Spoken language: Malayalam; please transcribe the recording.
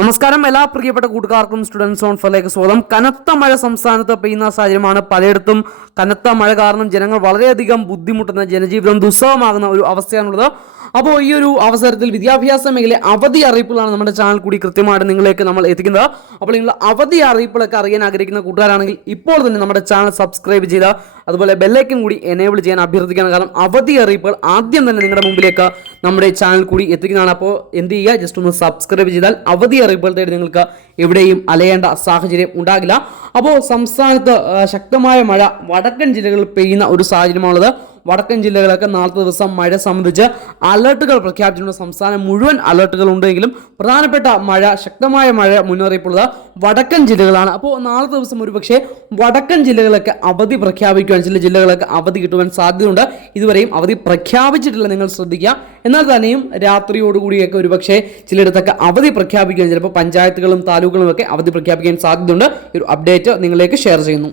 നമസ്കാരം. എല്ലാ പ്രിയപ്പെട്ട കൂട്ടുകാർക്കും സ്റ്റുഡൻസ് ഓൺ ഫോറിലേക്ക് സ്വാഗതം. കനത്ത മഴ സംസ്ഥാനത്ത് പെയ്യുന്ന സാഹചര്യമാണ്. പലയിടത്തും കനത്ത മഴ കാരണം ജനങ്ങൾ വളരെയധികം ബുദ്ധിമുട്ടുന്ന, ജനജീവിതം ദുസ്സഹമാകുന്ന ഒരു അവസ്ഥയാണുള്ളത്. അപ്പോൾ ഈ ഒരു അവസരത്തിൽ വിദ്യാഭ്യാസ മേഖലയിലെ അവധി അറിയിപ്പുകളാണ് നമ്മുടെ ചാനൽ കൂടി കൃത്യമായിട്ട് നിങ്ങളിലേക്ക് നമ്മൾ എത്തിക്കുന്നത്. അപ്പോൾ നിങ്ങൾ അവധി അറിയിപ്പുകളൊക്കെ അറിയാൻ ആഗ്രഹിക്കുന്ന കൂട്ടുകാരാണെങ്കിൽ ഇപ്പോൾ തന്നെ നമ്മുടെ ചാനൽ സബ്സ്ക്രൈബ് ചെയ്ത് അതുപോലെ ബെല്ലൈക്കൻ കൂടി എനേബിൾ ചെയ്യാൻ അഭ്യർത്ഥിക്കുകയാണ്. കാരണം അവധി അറിയിപ്പുകൾ ആദ്യം തന്നെ നിങ്ങളുടെ മുമ്പിലേക്ക് നമ്മുടെ ചാനൽ കൂടി എത്തിക്കുന്നതാണ്. അപ്പോൾ എന്ത് ചെയ്യുക, ജസ്റ്റ് ഒന്ന് സബ്സ്ക്രൈബ് ചെയ്താൽ അവധി അറിയിപ്പുകൾ തേടി നിങ്ങൾക്ക് എവിടെയും അലയേണ്ട സാഹചര്യം ഉണ്ടാകില്ല. അപ്പോൾ സംസ്ഥാനത്ത് ശക്തമായ മഴ വടക്കൻ ജില്ലകളിൽ പെയ്യുന്ന ഒരു സാഹചര്യമാണുള്ളത്. വടക്കൻ ജില്ലകളൊക്കെ നാളത്തെ ദിവസം മഴ സംബന്ധിച്ച് അലർട്ടുകൾ പ്രഖ്യാപിച്ചിട്ടുണ്ട്. സംസ്ഥാനം മുഴുവൻ അലർട്ടുകൾ ഉണ്ടെങ്കിലും പ്രധാനപ്പെട്ട മഴ, ശക്തമായ മഴ മുന്നറിയിപ്പുള്ളത് വടക്കൻ ജില്ലകളാണ്. അപ്പോൾ നാളത്തെ ദിവസം ഒരുപക്ഷെ വടക്കൻ ജില്ലകളൊക്കെ അവധി പ്രഖ്യാപിക്കുവാൻ, ചില ജില്ലകളൊക്കെ അവധി കിട്ടുവാൻ സാധ്യതയുണ്ട്. ഇതുവരെയും അവധി പ്രഖ്യാപിച്ചിട്ടില്ല, നിങ്ങൾ ശ്രദ്ധിക്കുക. എന്നാൽ തന്നെയും രാത്രിയോടുകൂടിയൊക്കെ ഒരുപക്ഷെ ചിലയിടത്തൊക്കെ അവധി പ്രഖ്യാപിക്കുകയും ചിലപ്പോൾ പഞ്ചായത്തുകളും താലൂക്കുകളും ഒക്കെ അവധി പ്രഖ്യാപിക്കാൻ സാധ്യതയുണ്ട്. ഒരു അപ്ഡേറ്റ് നിങ്ങളിലേക്ക് ഷെയർ ചെയ്യുന്നു.